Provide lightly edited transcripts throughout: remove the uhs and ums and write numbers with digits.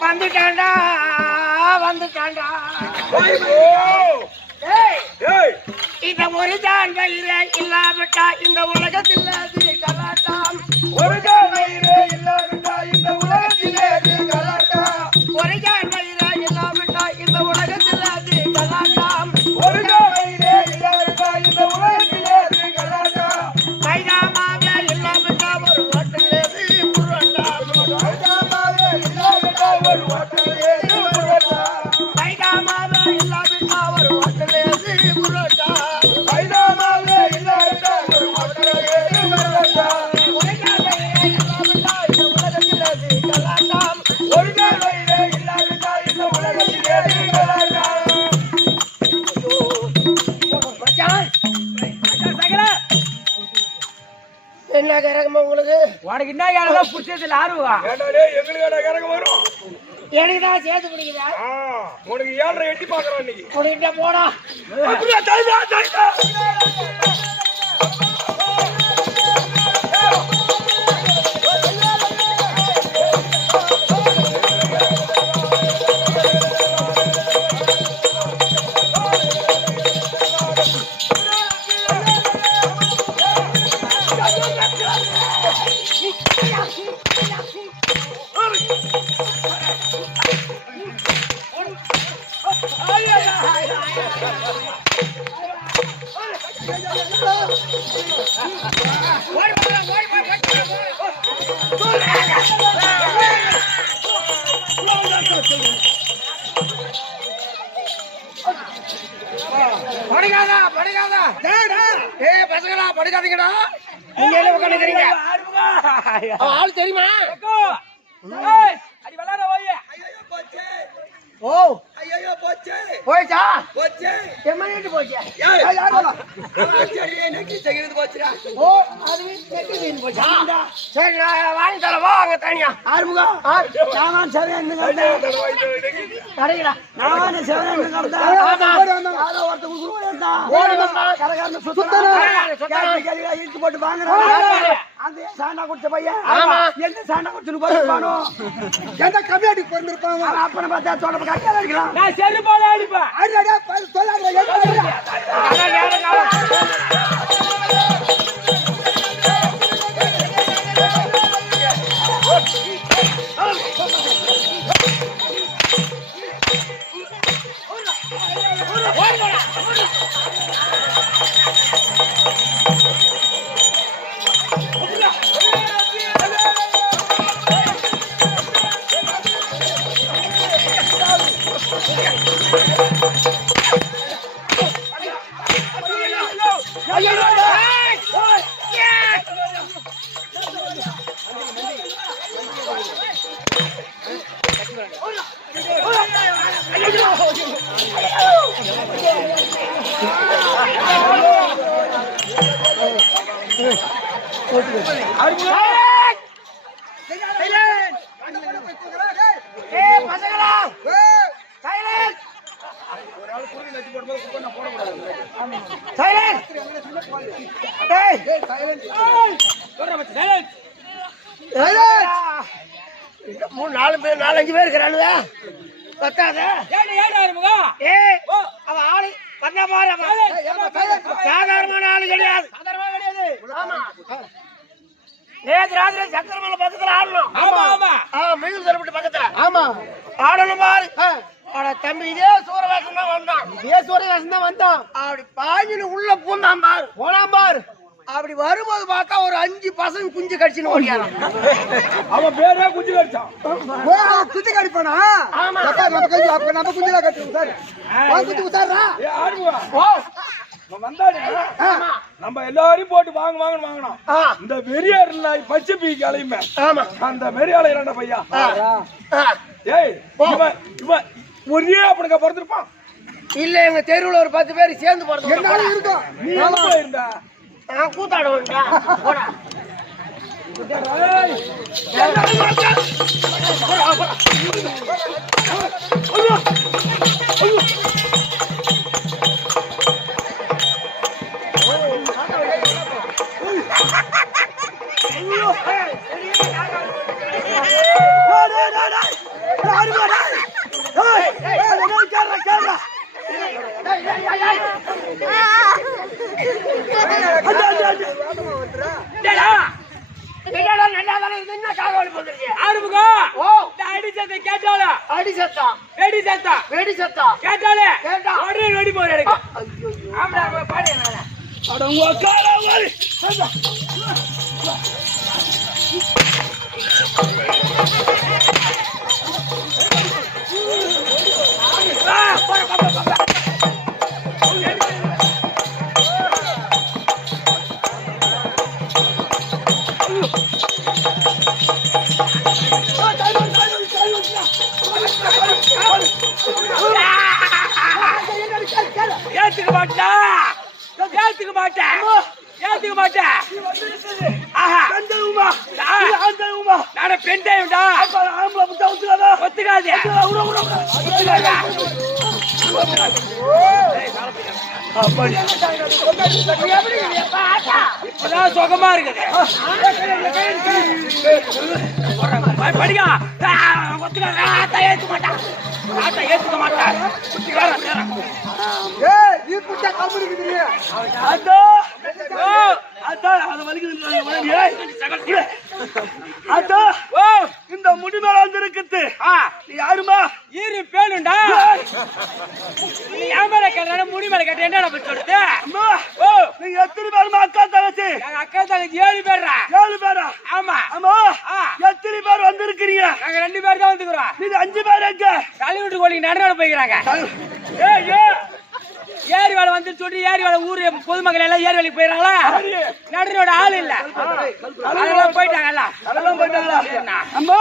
வந்துட்டாண்டா வந்துட்டாண்டா இந்த ஒரு தான் வயிறு இல்லாவிட்டா இந்த உலகத்தில் கலாட்டாம் ஒரு தான் வயிறு இல்லாவிட்டா இந்த உலகத்தில் கலாட்டா ஒரு தான் வயிறு இல்லாவிட்டா இந்த உலகத்தில் கலாட்டாம் ஒரு தான் வயிறு இல்லாவிட்டா இந்த உலகத்தில் கலாட்டா மைதாமாவே இல்லாவிட்டா ஒரு ஹோட்டல் புரட்டா மைதாமாவே இல்லாவிட்டா ஒரு ஹோட்டல் புரட்டா மைதாமாவே இல்லாவிட்டா ஒரு ஹோட்டல் புரட்டா மைதாமாவே இல்லாவிட்டா ஒரு ஹோட்டல் புரட்டா ஒரு தான் வயிறு இல்லாவிட்டா இந்த உலகத்தில் கலாட்டா என்ன கரகமா உங்களுக்கு உனக்கு என்ன யாரெல்லாம் புடிச்சதுல ஆர்வா எங்களுக்கு கரகம் வரும் எனக்கு தான் சேர்த்து பிடிக்குதா உனக்கு 7.5 எட்டி பாக்குறோம் இன்னைக்கு குடிக்கிட்ட போடா படிக்காதா படிக்காதா பசங்களா படிக்காதீங்கடா நீங்க என்ன உட்காந்துக்கிறீங்க ஆள் தெரியுமா அடி வளார ஓயே ஐயோ போச்சே ஓ ஐயோ போச்சே போய்ச்சா போச்சே எம்மனிட்டு போச்சா யார் போறா சரி நெக்கி செகிறது போச்சுடா ஓ அதுவே செக்கின் போச்சா சரி நான் வாங்கி தர வா அங்க தனியா ஆறுமுக நான் சரியான கடைடா நான் சரியான கடை ஆமா யாரோ ஒருத்த குடுறா ஓடுமா கரகாரன சுத்தன கேலியா இழுத்து போட்டு வாங்குறாங்க அந்த சாண்டா குடிச்ச பையன் ஆமா எந்த சாண்டா குடிச்சு போறானோ எந்த கம்மியாடி பொறந்திருப்பாங்க அப்பன பார்த்தா சொல்ல கட்டல அடிக்கலாம் நான் செரு போல அடிப்பா அடடா சொல்லாத நாலு பேர் 4-5 பேர் இருக்கிறானுங்க பத்தாத ஏடா ஆறுமுகா ஏய் ஓ அவ ஆளு பண்ண பாரு சாதாரணமான ஆளு கிடையாது ஆமா நேத்து ராத்திரி சக்கரமலை பக்கத்துல ஆடணும் ஆமா மிகுந்த தரப்பட்டு பக்கத்துல ஆமா ஆடணும் பாரு ஆட தம்பி இதே சூரவேசம் தான் வந்தான் அப்படி பாஞ்சின்னு உள்ள பூந்தான் பாரு அப்படி வரும்போது பார்த்தா ஒரு 5 பசங்க குஞ்சு கடிச்சுன்னு ஓடியாரான் அவன் பேரே குஞ்சு கடிச்சான் குஞ்சு கடிப்பானா ஆமா நம்ம குஞ்சுல கட்டுறோம் சார் குஞ்சு உசாரா ஆறுமுகா ஓ வந்தாடி நம்ம எல்லாரையும் போட்டு வாங்கணும் இந்த வெறியார் பச்சை பீக்கு அலையுமே ஆமா அந்த வெறியாளை இரண்ட பையா ஏய் இவன் ஒரே அப்படிங்க பிறந்திருப்பான் இல்ல எங்க தெருவுல ஒரு 10 பேர் சேர்ந்து போறது என்னால இருக்கும் நீ எங்க இருந்தா நான் கூத்தாட வேண்டாம் போடா வெடி சத்தா கேட்டாலே கேட்டா உடனே வெடி போற எனக்கு பாடு அட உங்க கால வாரி ஏத்துக்க மாட்டேன் நானே பெண் டைம்டா ஒத்துக்காது இப்பதான் சுகமா இருக்குது படிக்கா ஒத்துக்காது ஏத்துக்க மாட்டான் நீ புட்டா கம்பெனி இந்த முடி மேல வந்து இருக்குது யாருமா ஈரு பேணுண்டா நீ என் மேல கேட்ட முடி மேல கேட்ட என்ன சொல்லுது நீங்க எத்தனை பேருமா அக்கா தங்கச்சி அக்கா தங்கச்சி 7 பேரா ஆமா எத்தனை பேர் வந்திருக்கிறீங்க நாங்க 2 பேர் தான் வந்துக்கிறோம் நீங்க 5 பேர் எங்க கழிவுட்டு கோழிக்கு நடுநாடு போய்க்கிறாங்க ஏரி வேலை வந்து சொல்லி ஏரி வேலை ஊரு பொதுமக்கள் எல்லாம் ஏரி வேலைக்கு போயிடறாங்களா நடுனோட ஆள் இல்ல அதெல்லாம் போயிட்டாங்கல்ல அதெல்லாம் போயிட்டாங்களா அம்மா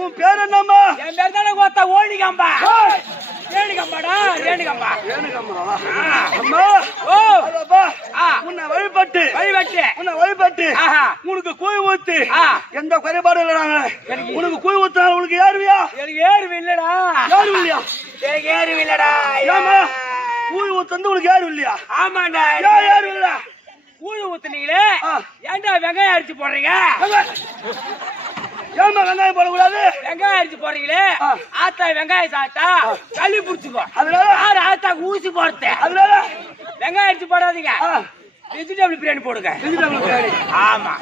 உன் பேர் என்னம்மா என் பேர் தானே கோத்தா ஓடிகம்பா ரேணுகம்பாடா ரேணுகம்பா அம்மா ஓ உன்னை வழிபட்டு உனக்கு கூய் ஊத்து எந்த குறைபாடும் இல்ல நாங்க உனக்கு கூய் ஊத்துனா உனக்கு ஏறுவியா எனக்கு ஏறுவி இல்லடா ஏறுவி இல்லடா ஏமா கூழ் ஊத்துந்து உனக்கு யாரும் இல்லையா ஆமாண்டா யாரும் இல்ல கூழ் ஊத்துனீங்களே ஏன்டா வெங்காயம் அடிச்சு போடுறீங்க ஏமா வெங்காயம் போடக்கூடாது வெங்காயம் அடிச்சு போடுறீங்களே ஆத்தா வெங்காயம் சாப்பிட்டா களி புடிச்சுக்கோ அதனால யாரு ஆத்தாக்கு ஊசி போடுறது அதனால வெங்காயம் அடிச்சு போடாதீங்க வெஜிடபிள் பிரியாணி போடுங்க வெஜிடபிள் பிரியாணி ஆமா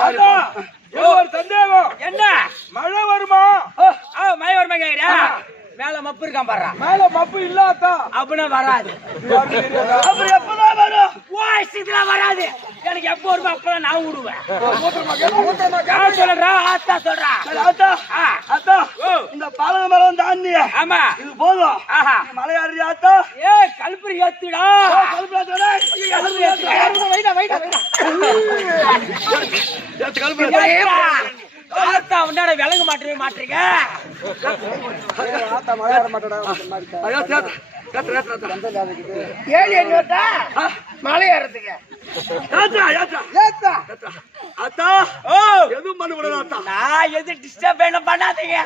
ஒரு சந்தேகம் என்ன மழை வருமா மழை வருமாங்க மேல மப்பு இருக்கான் பாரு மேல மப்பு இல்லாதா அப்படின்னா வராது அப்புறம் எப்பதான் வரும் வாய்ஸ்ல வராது எனக்கு எப்போ வருமா அப்பதான் நான் விடுவேன் சொல்றா ஆத்தா சொல்றா ஆத்தா இந்த பாலம் மரம் தாண்டி ஆமா இது போதும் மலையாடுறி ஆத்தா கல்புரி ஏத்துடா ஆத்தா உன்னாட விளங்க மாட்டீங்க ஏழு எண்ணூத்தா மலை ஏறதுக்கு எதுவும் பண்ண கூடாது நான் எது டிஸ்டர்ப் பண்ணாதீங்க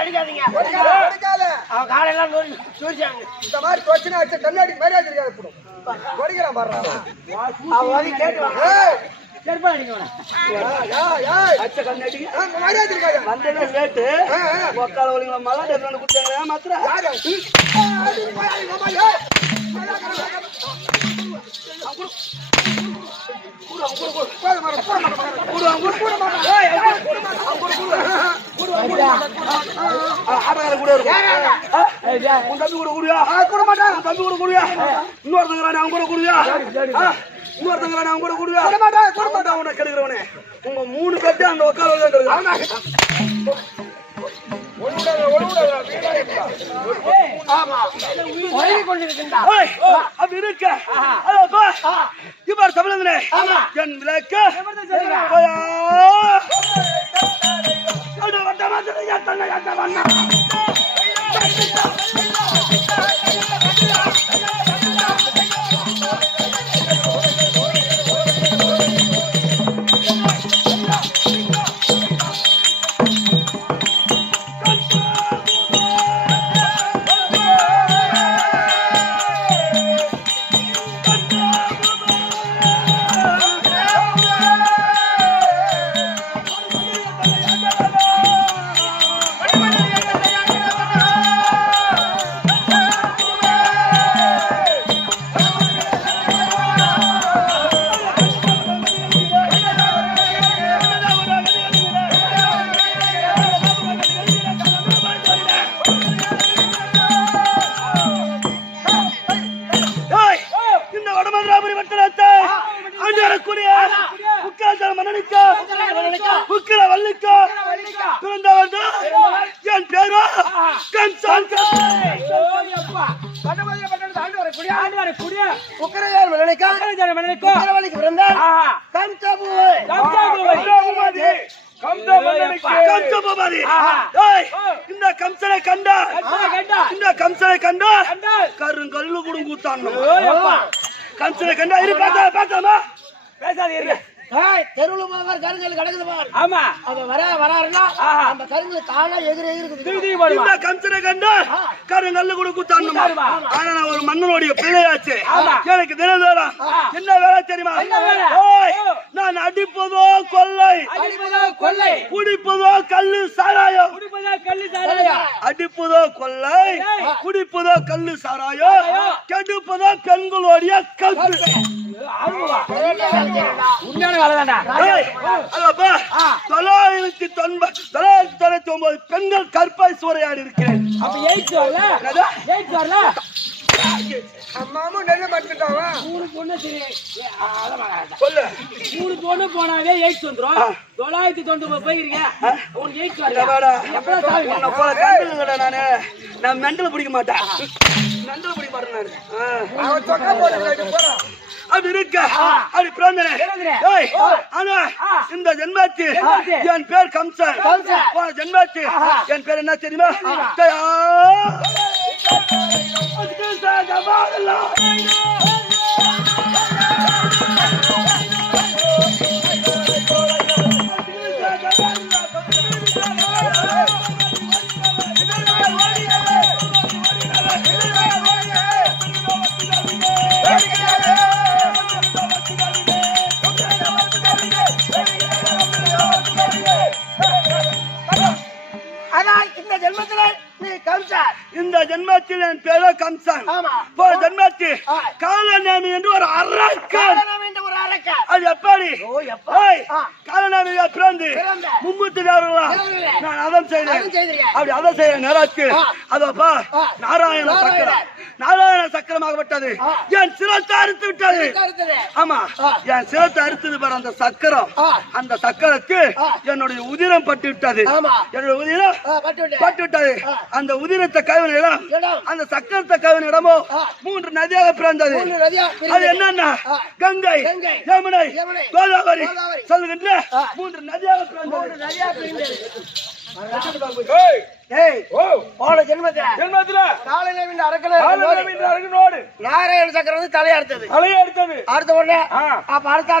அடிக்காதீங்க அவன் காலையெல்லாம் சூழ்ச்சாங்க இந்த மாதிரி பிரச்சனை வச்ச கண்ணாடி மரியாதை இருக்காது படிக்கிறான் பாடுறான் மரியாதை இருக்காது வந்ததே லேட்டு மொக்கால ஒழுங்கா மலை கொடுத்தாங்க மாத்திர உங்க 3 பேர்த்து அந்த உட்கார இந்த கம்சனை கண்டா கருங்கல்லு கூட கூத்தான் கம்சனை கண்டா இரு பார்த்தாமா பேசாதீங்க தெருவுல போவார் கருங்கல் கிடக்குது பார் ஆமா அது வராருன்னா அந்த கருங்கல் தானா எகிரி இருக்குது இந்த கம்சனை கண்டா கருங்கல்லு கூட கூத்தான் ஆனா நான் ஒரு மன்னனுடைய பிள்ளையாச்சு எனக்கு தினந்தோறும் என்ன வேலை தெரியுமா நான் அடிப்பதோ கொள்ளை குடிப்பதோ கல்லு சாராயம் அடிப்பதோ கொள்ளை குடிப்பதோ கல்லு சாராயம் கெடுப்பதோ பெண்களுடைய கல்வி உண்மையான வேலை தான்டா 999 பெண்கள் கற்பை சூறையாடி இருக்கிறேன் அப்ப 8 வரல அம்மாவும் நெல்ல மாட்டுட்டாங்க 3 பொண்ணு சரி சொல்லு 3 பொண்ணு போனாவே 8 வந்துரும் 999 போயிருங்க உனக்கு 8 வரல எப்படா சாவி உன்ன போல கண்டலங்கடா நான் மெண்டல் பிடிக்க மாட்டேன் மெண்டல் பிடிக்க மாட்டேன் அவன் சொன்னா போடுறான் போடா அப்படி இருக்க அப்படி பிறந்தனே ஆனா இந்த ஜென்மாச்சு என் பேர் கம்சன் போன ஜென்மாச்சு என் பேர் என்ன தெரியுமா இந்த ஜென்மத்தில் என் பேரோ கம்சன் போன ஜென்மத்தில் காலநேமி என்று ஒரு அரக்கன் அது எப்படி ஓ எப்ப காலநாமியா பிறந்து பிறந்த. மும்மூர்த்தி தேவர்களா தேவர்களே. நான் அதம் செய்தேன் அதம் செய்தியா? அப்படி அதம் செய்ய நேரத்தில் அதோப்பா நாராயண சக்கரம் நாராயண சக்கரமாகப்பட்டது என் சிரத்தை அறுத்து விட்டது கருத்துது. ஆமா என் சிரத்தை அறுத்தது பாரு அந்த சக்கரம் அந்த சக்கரத்து என்னுடைய உதிரம் பட்டு விட்டது ஆமா. என்னுடைய உதிரம் பட்டுவிட்டு. பட்டு விட்டது அந்த உதிரத்தை கவின இடம் இடம். அந்த சக்கரத்தை கவின இடமோ 3 நதியாக பிறந்தது மூணு நதியா அது பிரிந்து. என்னன்னா கங்கை கங்கை, யமுனை யமுனை, கோதாவரி கோதாவரி சொல்லுகின்ற 3 நதியாக பிறந்தது மூணு நதியா பிரிந்தது. ஏய் போன ஜென்மத்துல ஜென்மத்துல காலையில விண்ட அரக்கல அரங்கனோடு நாராயண சக்கரம் வந்து தலையை அறுத்தது. தலையை எடுத்தது. அடுத்த உடனே அப்ப அடுத்த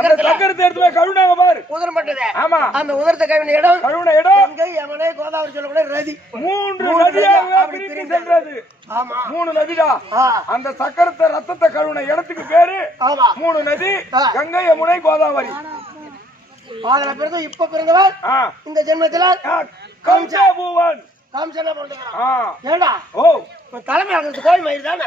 அந்த சக்கரத்தை எடுத்து போய் கழுவினாங்க பாரு. உதரம் பட்டது. ஆமா. அந்த உதரத்தை கவின இடம் கழுவின இடம் கங்கை, யமுனை, கோதாவரி சொல்லக்கூடிய நதி. 3 நதியாக பிரிந்து சென்றது. ஆமா 3 நதிடா. அந்த சக்கரத்தை ரத்தத்தை கழுவின இடத்துக்கு பேரு ஆமா 3 நதி கங்கை, யமுனை, கோதாவரி. அதுல பிறகு இப்ப பிறந்தவன் இந்த ஜென்மத்துல கம்சபூவன். காமிச்சனா பிறந்தவன். ஏண்டா ஓ தலைமை ஆகிறது கோயில் மயிர் தானே?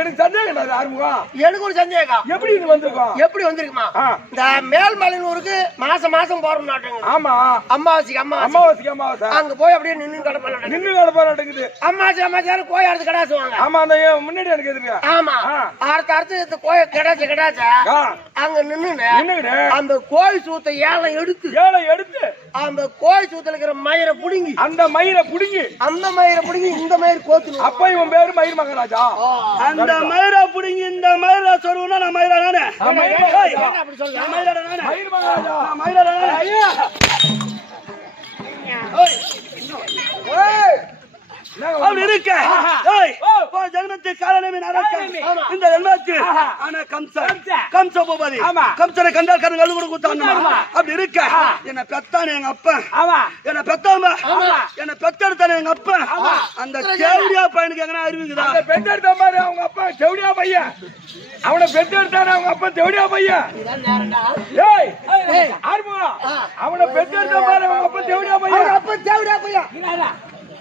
எனக்கு சந்தேகம் இல்லை ஆறுமுகம். எனக்கு ஒரு சந்தேகம். எப்படி இது வந்திருக்கோம்? எப்படி வந்திருக்குமா? இந்த மேல்மலையூருக்கு மாசம் மாசம் போறோம் நாட்டுங்க. ஆமா அம்மாவாசைக்கு அமாவாசைக்கு அமாவாசை அங்க போய் அப்படியே நின்னு கிடப்பாங்க. நின்று கடப்பா நடக்குது. அம்மாவாசை கோயில் அடுத்து கடாசுவாங்க. ஆமா அந்த முன்னாடி எனக்கு எதிர்க்க. ஆமா அடுத்து கோயில் கிடாச்ச அங்க நின்னு அந்த கோயில் சூத்தை ஏழை எடுத்து அந்த கோயில் சூத்துல இருக்கிற மயிரை புடுங்கி அந்த மயிரை புடுங்கி இந்த மயிர் கோத்து. அப்ப இவன் பேரு மயிர் மகராஜா. அந்த மயிரா புடிங்கி இந்த மயிரா சொல்லுனா நான் மயிரா நானே அப்படி சொல்லுங்க. மயிர் மகராஜா. நான் மயிரா நானே. ஐயா அப்படி இருக்க ஜென்மத்துக்கு காரணமே இந்த ஜென்மத்துக்கு ஆனா கம்ச பூபதி கம்சனை கண்டால் கருங்கல் கூட கூத்தாங்க. அப்படி இருக்க என்ன பெத்தானே எங்க அப்பா என்ன பெத்தாம என்ன பெத்தெடுத்தானே எங்க அப்பா அந்த செவடியா பையனுக்கு எங்கன்னா அறிவுக்குதா? பெத்தெடுத்த மாதிரி அவங்க அப்பா செவடியா பையன். அவனை பெத்தெடுத்தானே அவங்க அப்பா செவடியா பையன். அவனை பெத்தெடுத்த மாதிரி அவங்க அப்பா செவடியா பையன். அப்ப தேவடியா பையன்.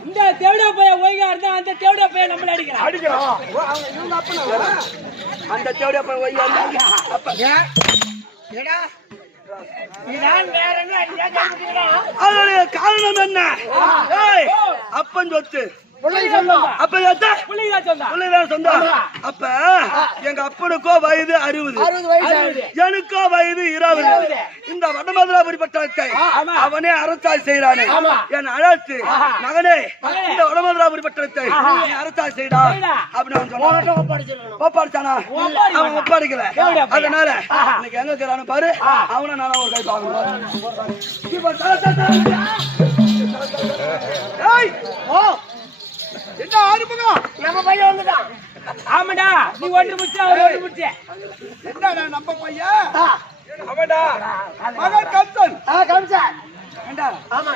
இந்த தேவடா பையன் ஓய்கா இருந்தா அந்த தேவடா பையன் நம்மள அடிக்கிறான். இவங்க அப்பனா அந்த செவடியா பையன் ஒய்யா அப்பா ஏடா இதான் வேற என்ன அதோட காரணம் என்ன? அப்பன் சொத்து அப்ப சொந்தம். அப்ப எங்க அப்பனுக்கோ வயது 60 எனக்கோ வயது 20. இந்த வடமதுராபுரி பட்டணத்தை அவனே அரசாட்சி செய்யறானே என் அழைத்து மகனே இந்த வடமதுராபுரி பட்டணத்தை நீ அரசாட்சி செய்யடா அப்படின்னு ஒப்பாடிச்சானா? அவன் ஒப்பாடிக்கல. அதனால இன்னைக்கு எங்க இருக்கிறான்னு பாரு. அவனை நானும் ஒரு கை பார்க்கணும். என்ன ஆறுமுகம் நம்ம பையன் வந்துட்டான். ஆமாடா நீ ஒன்று முடிச்ச அவர் ஒன்று முடிச்ச என்னடா நம்ம பையன் அவடா மகன் கம்சன் கம்சன் ஏண்டா ஆமா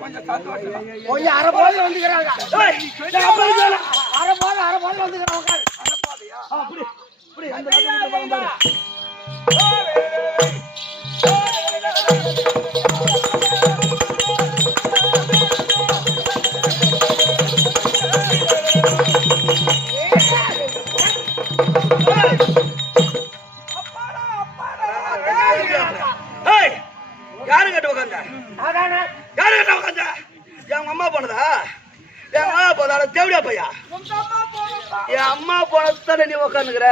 கொஞ்சம் சந்தோஷம் கொஞ்சம் அரை போல வந்துக்கிறாங்க. அரை போல வந்துக்கிறாங்க. அப்படி அப்படி அந்த யாரு கட்ட உட்காந்த? யாரு கட்ட உட்காந்த? என் அம்மா போனதா? என் அம்மா போதால தேவடியா பையா? என் அம்மா போனதானே நீ உட்காந்துக்கிற?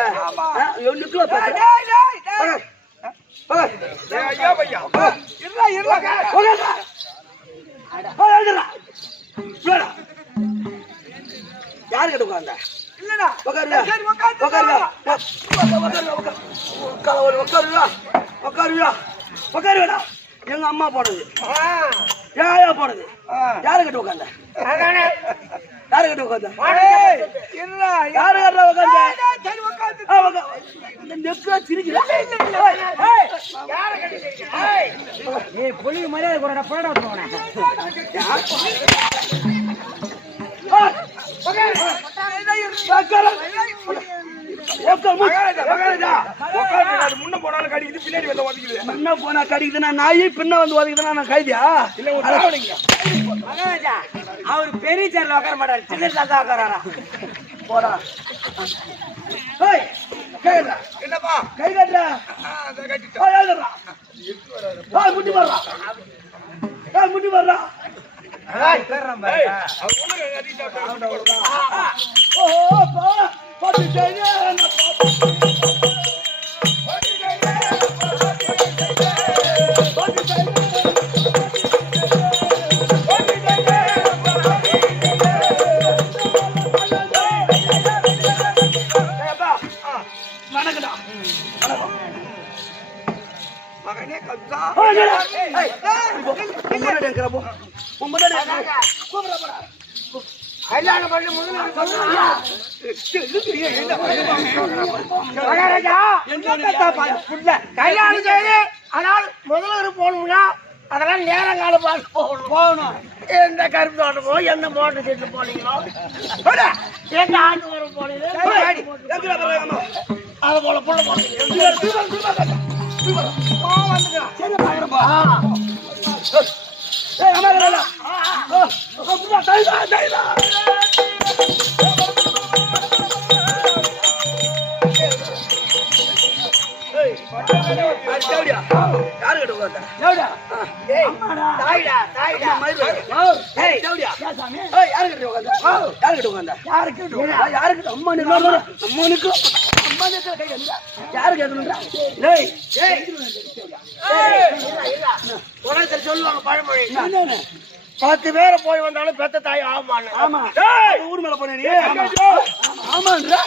யாரு கட்ட உட்காந்த? உட்காருடா. எங்க அம்மா போனது யாயா போனது? யாரு கிட்ட உட்காந்த? யாரு கிட்ட உட்காந்த? யாரு கிட்ட உட்காந்த? பொலிவு மரியாதை கூட போட முன்ன போனாலும் கடிக்குது பின்னாடி வந்து ஒதுக்குது. முன்ன போனா கடிக்குதுன்னா நாய், பின்ன வந்து ஒதுக்குதுன்னா நான் கைதியா? மகாராஜா அவர் பெரிய சேர்ல உட்கார மாட்டாரு, சின்ன சேர்ல தான் உட்காரா. போடா. என்னப்பா கை கட்டுற முட்டி போடுறா முட்டி போடுறா கல்யாணம் பண்ணி முதல்ல கல்யாணம் செய்து ஆனால் முதல்ல போகணும்னா அதெல்லாம் நேரம் காலம் பார்த்து போகணும். எந்த கரும்பு தோட்டமோ எந்த மோட்டர் சீட்ல போனீங்களோ எந்த ஆண்டு வரும் போனீங்களோ அதை போல புள்ள சொல்லுவாங்க பழமொழி. 10 பேரை போய் வந்தாலும் பெத்த தாய் ஆமான்னு. ஆமா ஊர் மேல போன நீ ஆமான்றா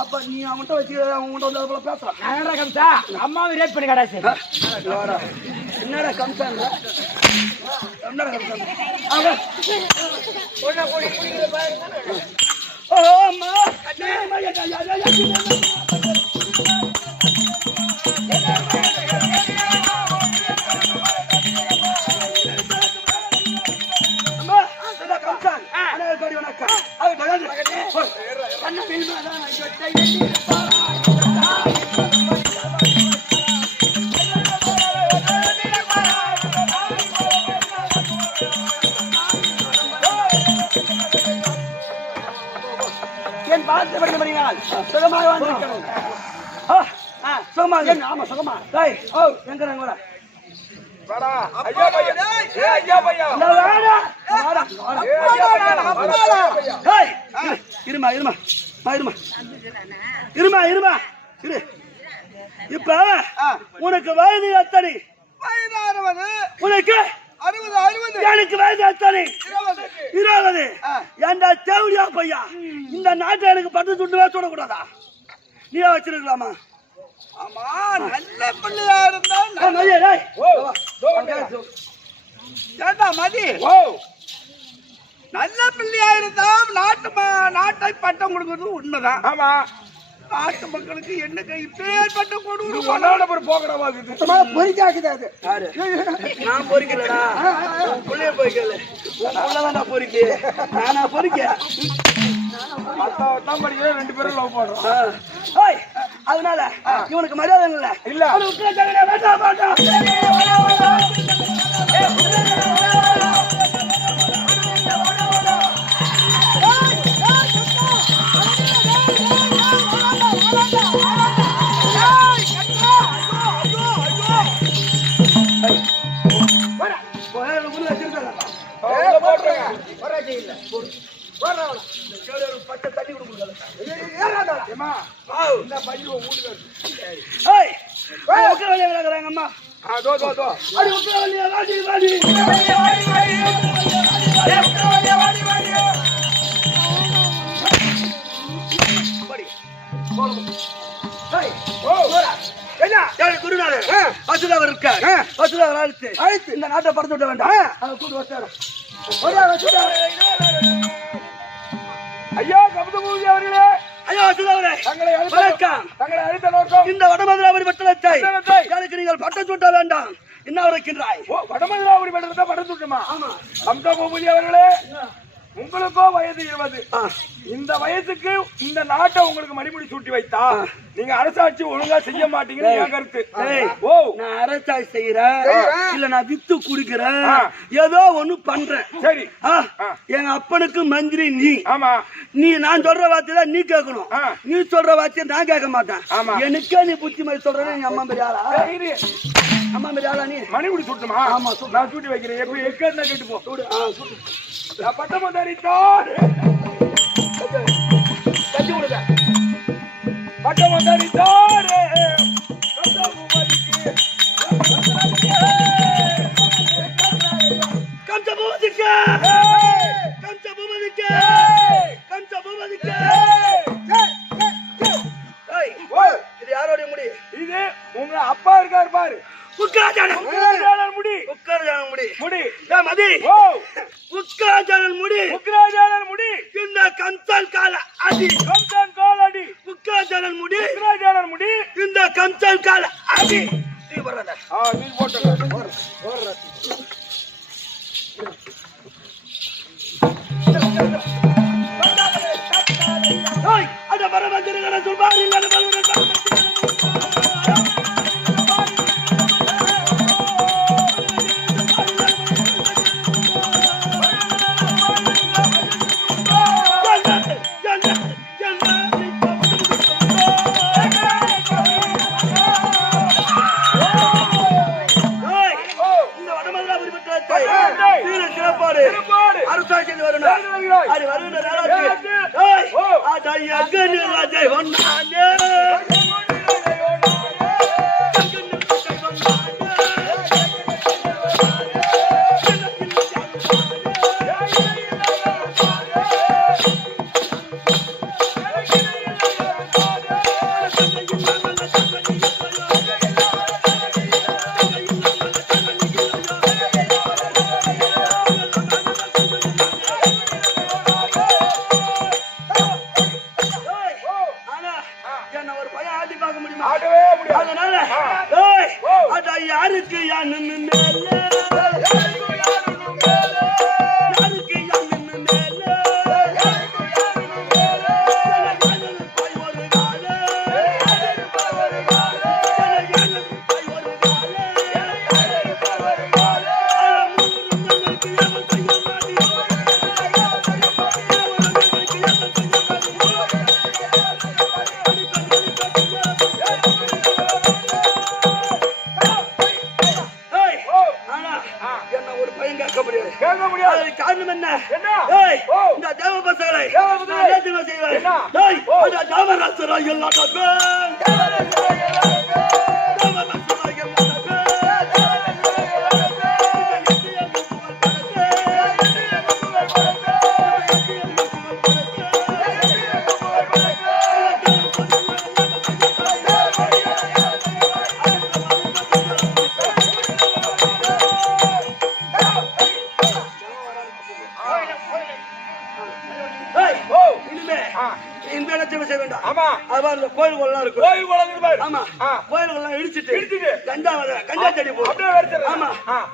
அப்ப நீ அவன்கிட்ட வச்சு அவன்கிட்ட வந்து போல பேசுறான். என்னடா கம்சா அம்மாவை ரேட் பண்ணி கடா சார் என்னடா கம்சான்ற என்னடா கம்சான்ற ஓ அம்மா என் பார்த்து படிக்க படிக்கிறாள் சுகமாக வந்திருக்கணும். சுகமா ஆமா சுகமா எங்க இப்ப உனக்கு வயது எத்தனை? உனக்கு 60 எனக்கு வயது எத்தனை? 20. ஏண்டா தேவடியா பையா இந்த நாட்டை எனக்கு 10 துண்டுவா சொல்லக்கூடாதா? நீ வச்சிருக்கலாமா? ஆமா நல்ல பிள்ளையா இருந்தா மதி நல்ல பிள்ளையா இருந்தா நாட்டை பட்டம் கொடுக்கறது உண்மைதான். ஆமா நாட்டு மக்களுக்கு என்ன பேர் பட்டம் கொடுக்கணும் பொறிக்காக்குது. அது நான் பொறிக்கலடா உன் பிள்ளைய பொறிக்கல உன் பிள்ளைதான் பொறிக்க நானா பொறிக்க படிக்கிற 2 பேரும் லவ் பண்றோம். அதனால இவனுக்கு மரியாதை இல்ல தண்ணி அம்மா குருநாதர் வசுதாவர் இருக்கார். வசுதாவர் அழைத்து இந்த நாட்டை படுத்து விட வேண்டாம். கூட்டு வச்சாரு ஐயா கபதமூர்த்தி அவர்களே. ஐயா வசுதாவரே தங்களை அழைத்த நோக்கம் இந்த வடமதுராபுரி பட்டணத்தை எனக்கு நீங்கள் பட்டம் சூட்ட வேண்டாம். என்ன இருக்கின்றாய்? வடமதுராபுரி பட்டணத்தை பட்டம் சூட்டுமா? ஆமா கபதமூர்த்தி அவர்களே உங்களுக்கோ வயது 20. இந்த வயசுக்கு இந்த நாட்டை உங்களுக்கு மணிமுடி சூட்டி வைத்தா நீங்க அரசாட்சி ஒழுங்கா செய்ய மாட்டீங்கன்னு என் கருத்து. ஓ, நான் அரசாட்சி செய்யறேன் இல்ல நான் வித்து குடிக்கிறேன், ஏதோ ஒண்ணு பண்றேன். சரி, எங்க அப்பனுக்கு மந்திரி நீ. ஆமா, நீ நான் சொல்ற வார்த்தையில நீ கேட்கணும், நீ சொல்ற வார்த்தையை நான் கேட்க மாட்டேன். எனக்கே நீ புத்தி மாதிரி சொல்றேன். எங்க அம்மா பெரிய ஆளா? அம்மா பெரிய ஆளா? நீ மணிமுடி சூட்டுமா? ஆமா, நான் சூட்டி வைக்கிறேன். எப்படி எக்கா கேட்டு போ. பட்டமும் தரித்தார் கட்டி கொடுக்க பட்டமும் தரித்தார் இது யாரோட முடி? இது உங்க அப்பா இருக்காரு பாரு. உக்கராஜானன் முடி. உக்கராஜானன் முடி. முடி மதி. ஓ, உக்கராஜானன் முடி. உக்கராஜானன் முடி. இந்த கம்சான் கால அடி. கம்சான் கால அடி. உக்கராஜானன் முடி. உக்கராஜானன் முடி. இந்த கம்சான் கால அடி. நீ வரடா. நீ போட்டு அட வர வந்திருக்கிற சொல்வாரி இல்ல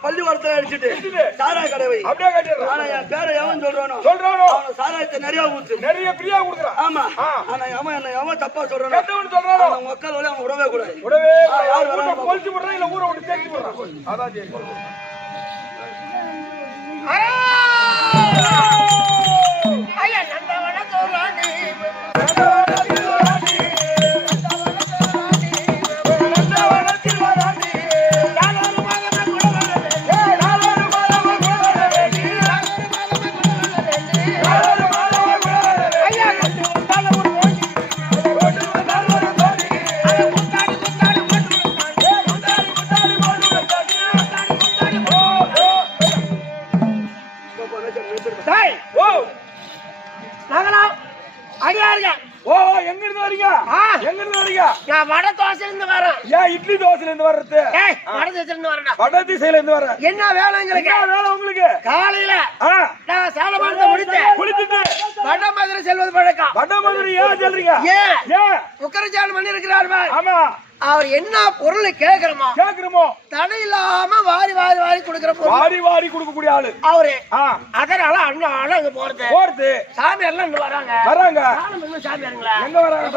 பள்ளிக்கூடத்துல அடிச்சுட்டு சாராய கடவை ஆனா என் பேரை எவன் சொல்றானோ சாராயத்தை நிறைய ஊத்து நிறைய பிரியா கொடுக்குறான். ஆமா, ஆனா அவன் அவன் தப்பா சொல்றானோ அவங்க மக்கள் அவன் விடவே கூடாது. யார் கொல்ச்சு போடுறான் இல்ல ஊரை விட்டு தேக்கி போடுறான். அதான் சரி. ஐயா நந்தவன தோராண்டி வட தோசையில இருந்து வரேன். ஏன் இட்லி தோசையில இருந்து வர்றது? வட திசையில இருந்து வரேன். வட திசையில இருந்து வர்றேன். என்ன வேலை உங்களுக்கு? என்ன வேலை உங்களுக்கு? காலையில நான் சேலமானத்தை முடித்தேன். குளிச்சுட்டு வடமதுரை செல்வது பழக்கம். வடமதுரை ஏன் சொல்றீங்க? ஏன் உக்கரஜான் மணி இருக்கிறார்கள். ஆமா, அவர் என்ன பொருள் கேக்குறோமோ தடை இல்லாம வாரி வாரி வாரி கொடுக்கிற பொருள் வாரி கொடுக்கக்கூடிய ஆளு அவரு. அதனால அண்ணா அங்க போறது சாமியார் எல்லாம் இங்க வராங்க. சாமியாருங்களா எங்க வராங்க?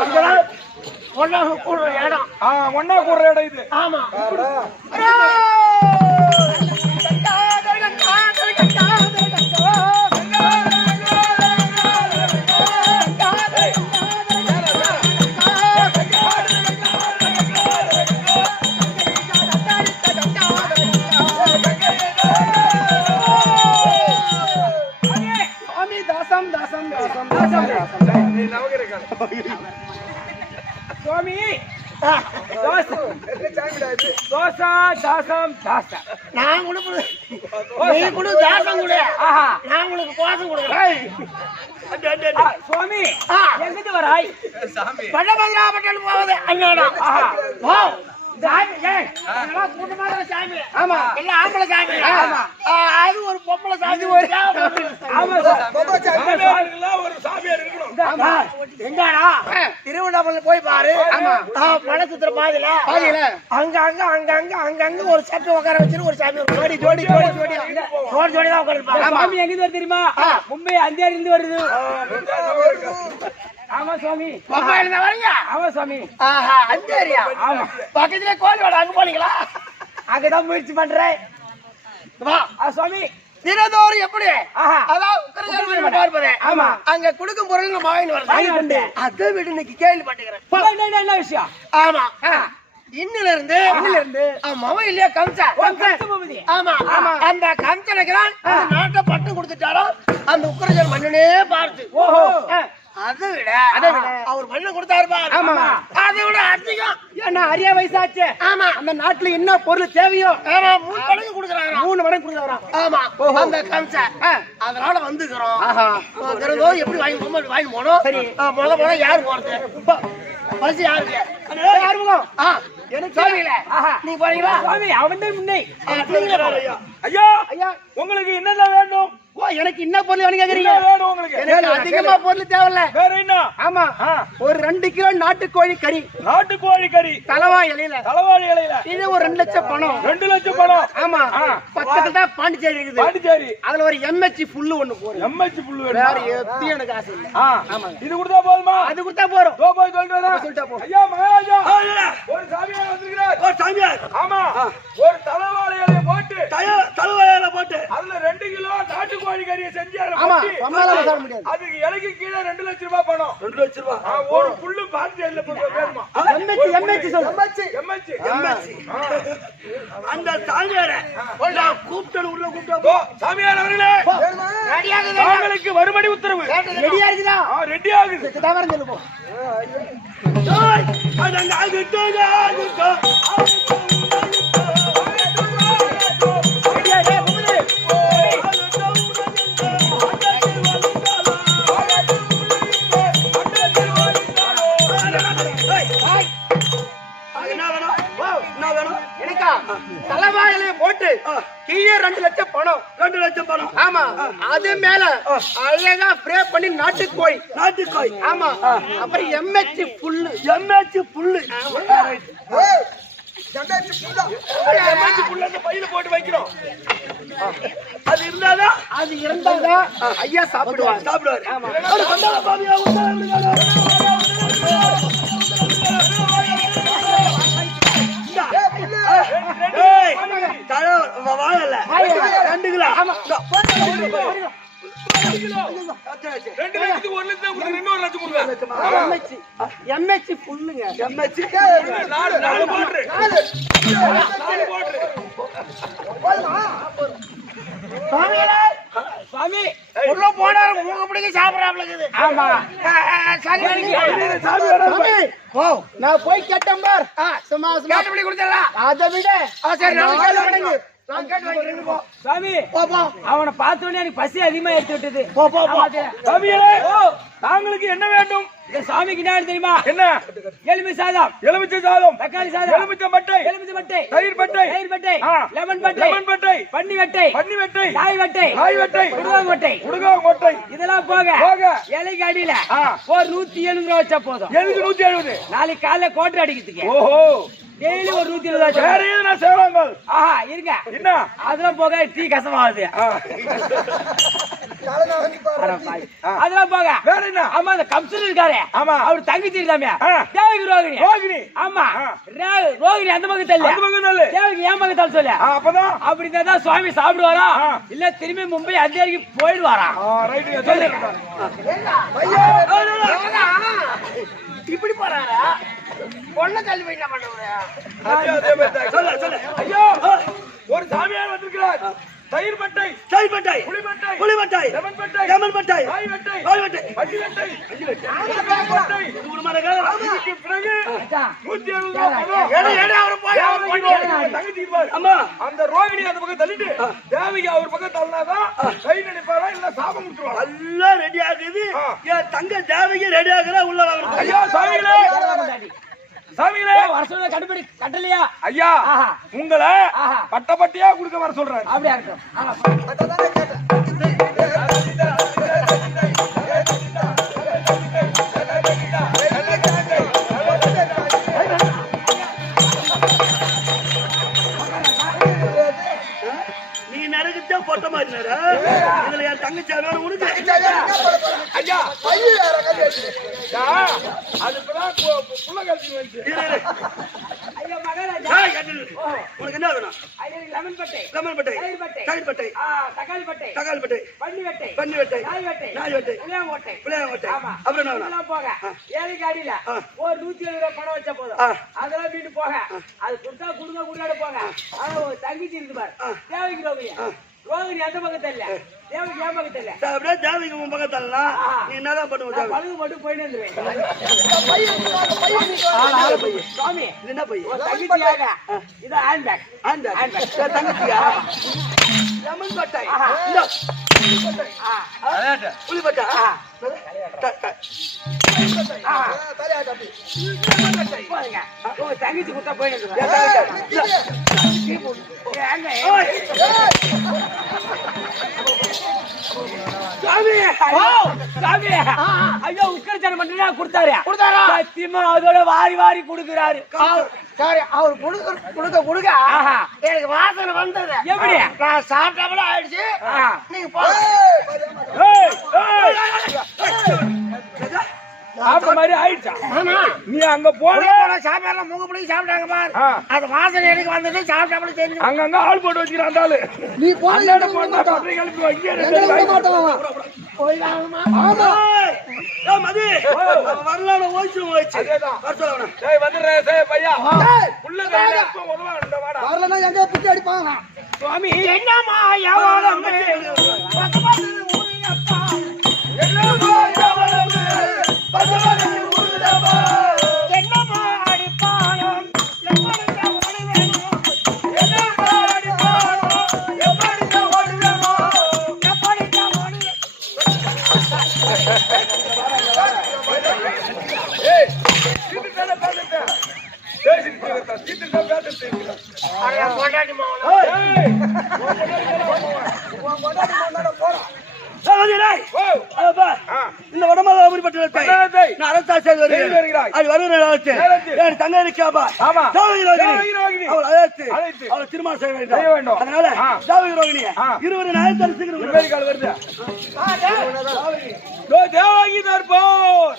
ஒன்னா கூடுற இடம். ஒன்னா கூடுற இடம் இது. ஆமா. சுவாமி தோசா தாசம் தாசா நான் கொடுப்பது நீ கொடு தாசம் கொடு. நான் உங்களுக்கு கோசம் கொடுக்குறேன். சுவாமி எங்கிட்டு வராய்? பட்டபத்ராபட்டல் போவது அண்ணாடா. சாமி கூட்டமாக சாமி. ஆமா எல்லாம் ஆம்பளை சாமி. அது ஒரு பொம்பளை சாமி. ஒரு சாமியார் இருக்கணும். எங்கடா திருவண்ணாமலை போய் பாரு. மலை சுத்துற பாதியில அங்க ஒரு சட்டை உட்கார வச்சு ஒரு சாமி ஜோடி தான் உட்காந்து. சாமி எங்கிட்டு வருது தெரியுமா? மும்பை அந்தியாரி இருந்து வருது. ஆமா சுவாமி. வரீங்க? ஆமா சுவாமி. அந்தேரியா? ஆமா. பக்கத்துல கோயிலோட அங்க போனீங்களா? அங்கதான் முயற்சி பண்றேன். வா சுவாமி. தினதோறும் எப்படி ஆமா அங்க கொடுக்கும் பொருள் நம்ம வாங்கிட்டு அதை விட இன்னைக்கு கேள்விப்பட்டுக்கிறேன். என்ன விஷயம்? ஆமா இன்னில இருந்து மவன் இல்லையா கம்சா. ஆமா அந்த கம்சனுக்கு நாட்டை பட்டு கொடுத்துட்டாரோ அந்த உக்கிரஜன் மன்னனே பார்த்து. ஓஹோ அதை விட அவர் மண்ணை கொடுத்தாரு பாரு. அதை விட அதிகம். ஏன்னா அரியா வயசாச்சு. ஆமா அந்த நாட்டுல என்ன பொருள் தேவையோ 3 மடங்கு கொடுக்குறாங்க. 3 மடங்கு கொடுக்குறாங்க. ஆமா அந்த கம்சா. அதனால வந்துக்கிறோம். எப்படி வாங்கி போனோம். சரி முத யாரு போறது? பரிசு யாருக்கு? எனக்கு தெரியல. நீ போறீங்களா? அவன் முன்னே ஐயா ஐயா உங்களுக்கு என்னென்ன வேண்டும்? எனக்கு என்ன பொருள் வேணும் கேக்குறீங்க? எனக்கு அதிகமா பொருள் தேவையில்ல. வேற என்ன? ஆமா ஒரு 2 கிலோ நாட்டுக்கோழி கறி தலவாய் இலையில இது ஒரு 2 லட்சம் பணம். 2 லட்சம் பணம். ஆமா பக்கத்துல தான் பாண்டிச்சேரி இருக்குது. அதுல ஒரு எம்ஹெச் புல்லு ஒண்ணு போறோம். எம்ஹெச் புல்லு வேணும். வேற எதுவும் எனக்கு ஆசை இல்ல. ஆமா இது கொடுத்தா போதுமா? அது கொடுத்தா போறோம். போய் சொல்லிட்டு போ. ஐயா மகாராஜா ஒரு சாமியார் வந்திருக்கிறார். ஒரு சாமியார். ஆமா ஒரு தலவாய் இலைய போட்டு அதுல 2 கிலோ நாட்டுக்கோழி கறியை செஞ்சு அதுக்கு இலைக்கு கீழே 2 லட்சம் ரூபாய் பணம். 2 லட்சம் ரூபாய் ஒரு புல்லு பாண்டிச்சேரியில வேணுமா? அந்த சாமியார கூப்பிட்டு உள்ள கூப்பிட்டு சாமியார் அவர்களே தாங்களுக்கு மறுபடி உத்தரவு ரெடியா இருக்குதா? ரெடி ஆகுது. தவறு சொல்லு போ. தலைவாயிலே போட்டு கீழே 2 லட்சம் பணம். 2 லட்சம் பணம். ஆமா அது மேல அழகா ஸ்ப்ரே பண்ணி நாட்டுக்கோழி. ஆமா அப்புறம் எம்ஹெச் புல்லு. பையில போட்டு வைக்கிறோம். அது இருந்தாதான் ஐயா சாப்பிடுவாரு. வாழல 2 கிலோ. 2 லட்சத்துக்கு 1 லட்சம் கொடுங்க. 2 லட்சம் கொடுங்க. எம்ஹெச் புல்லுங்க. நாலு போட்டு சாமி உள்ள போனாரு மூக்க பிடிக்க சாப்பிடறாப்ல இருக்குது. ஆமா நான் போய் கேட்டேன் பார். சும்மா கேட்ட பிடி கொடுத்தல. அதை விட சரி 4 கேள்வி பண்ணுங்க. நான் கேட்டு வாங்கிக்கிறேன் போ. சாமி போ போ. அவனை பார்த்த உடனே எனக்கு பசி அதிகமா எடுத்து விட்டது. போ போ போ. சாமியே தாங்களுக்கு என்ன வேண்டும்? இந்த சாமிக்கு என்ன தெரியுமா? என்ன? எலுமிச்சை சாதம், எலுமிச்சை சாதம், தக்காளி சாதம், எலுமிச்சை பட்டை, எலுமிச்சை பட்டை, தயிர் பட்டை, தயிர் பட்டை, லெமன் பட்டை, லெமன் பட்டை, பன்னி வெட்டை, பன்னி வெட்டை, நாய் வெட்டை, நாய் வெட்டை, குடுவாங்க வெட்டை, குடுகாங்க கொட்டை, இதெல்லாம் போக போக இலைக்கு அடியில ஒரு 170 ரூபா வச்சா போதும். எதுக்கு 170? நாளைக்கு காலைல கோட்டை அடிக்கிறதுக்கு. ஓஹோ, டெய்லி ஒரு 120 வச்சா. வேற எதுனா சேவாங்க? ஆஹா இருங்க. என்ன? அதெல்லாம் போக டீ கசமாகுது. அதெல்லாம் போக வேற என்ன? ஆமா அந்த கம்சன் இருக்காரு. ஆமா, அவர் தங்கச்சி இருக்காமே தேவகி ரோகிணி. ரோகிணி ஆமா, ரோகிணி அந்த பக்கம் தள்ளு, அந்த பக்கம் தள்ளு, தேவகி ஏன் பக்கம் தள்ளு சொல்லு. அப்பதான் அப்படி தான் சுவாமி சாப்பிடுவாரா இல்ல திரும்பி மும்பை அஞ்சேரிக்கு போயிடுவாரா? ரைட் சொல்லு. இப்படி போறாரா? பொண்ணை தள்ளி போய் என்ன பண்ணுவாரு? சொல்லு சொல்லு. ஐயோ, ஒரு சாமியார் வந்திருக்கிறார். தயிர் பட்டை, தயிர் பட்டை, புளி பட்டை, புளி பட்டை, லெமன் பட்டை, லெமன் பட்டை, நாய் வெட்டை, நாய் வெட்டை, பன்னி வெட்டை, பன்னி வெட்டை, பட்டை. ஒரு மர கால ராமனுக்கு பிறகு 170 ரூபாய். எடை அவர் போய் அவர் பண்ணி தங்கச்சி இருப்பார். அம்மா அந்த ரோகிணி அந்த பக்கம் தள்ளிட்டு தேவிக்கு அவர் பக்கம் தள்ளனாதான் கை நினைப்பாரா இல்ல சாபம் கொடுத்துருவாங்க. எல்லாம் ரெடி ஆகுது. என் தங்க தேவிக்கு ரெடி ஆகுறா உள்ள வாங்க. ஐயா சாமிகளே, சாமிகளே வருஷம் கட்டுப்படி கட்டலையா? ஐயா உங்களை பட்ட பட்டியா கொடுக்க வர சொல்றாரு. அப்படியா இருக்கும். நீ நடக்குதே பொட்ட மாதிரி இதுல என் தங்கச்சி வேற உனக்கு ஐயா அதுக்குதான் புள்ள கழிச்சு வந்து உனக்கு என்ன வேணும்? லெமன் பட்டை, லெமன் பட்டை, தயிர் பட்டை, தயிர் பட்டை, தக்காளி பட்டை, தக்காளி பட்டை, பன்னி வெட்டை, பன்னி வெட்டை, நாய் வெட்டை, நாய் வெட்டை, புளியாங்க வெட்டை, புளியாங்க வெட்டை. ஆமா. அப்புறம் என்ன வேணும்? இதெல்லாம் போக ஏழைக்கு அடியில ஒரு 170 ரூபாய் பணம் வச்சா போதும். அதெல்லாம் வீட்டு போக அது கொடுத்தா குடுங்க குடியாட போக. ஆனா ஒரு தங்கச்சி இருக்கு பாரு தேவகி ரோகிணி. ரோகிணி அந்த பக்கத்துல இல்ல, தேவகி ஏன் பக்கத்துல இல்ல. அப்படியே தேவிக்கு உன் பக்கத்துல நீ என்னதான் பண்ணுவ? பழுகு மட்டும் போயிட்டு வந்துருவேன். சுவாமி இது என்ன பையன்? ஒரு தங்கச்சியாக இது ஹேண்ட் பேக். தங்கச்சியா? லெமன் பட்டை, புளி பட்டை, தங்கச்சி கொடுத்தா போயிட்டு ஐயோ உக்கரச்சனம் பண்ணா கொடுத்தாரு. சத்தியமா அதோட வாரி வாரி கொடுக்கிறாரு. சரி அவர் கொடுக்க கொடுக்க எனக்கு வாசனை வந்தது. எப்படி? நான் சாப்பிட்டாமல ஆயிடுச்சு. நீங்க சாப்பிட்ட மாதிரி ஆயிடுச்சா? நீ அங்க போன சாப்பாடுலாம் மூங்க பிடிச்சி சாப்பிட்டாங்க பாரு. அது வாசனை எனக்கு வந்தது. சாப்பிட்டாமல தெரிஞ்சு அங்கங்க ஆள் போட்டு வச்சுக்கிறான் அந்த ஆளு. நீ போனா கிளப்பி வைக்க போய் வாங்கம்மா. மதி வரலாறு ஓய்ச்சு ஓய்ச்சு வந்துடுறேன் பையா உள்ள வரலன்னா எங்க பிச்சு அடிப்பாங்க. சுவாமி என்னம்மா எவளம் என்னம்மா அடிப்பானம் இந்த வடமாதாபுரி பட்டணத்தை நான் அரசாட்சி செய்து வருகிறேன். அது வருகிற தங்க இருக்காபா அவள் அழைத்து அவள் திருமணம் செய்ய வேண்டும். அதனால தேவகி ரோகிணியை 20 நாள் தரிசிக்கிறோம். வருது தேவகி தற்போர்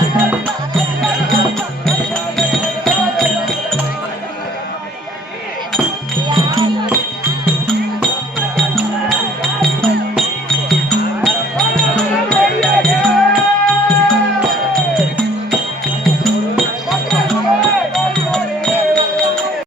Hey,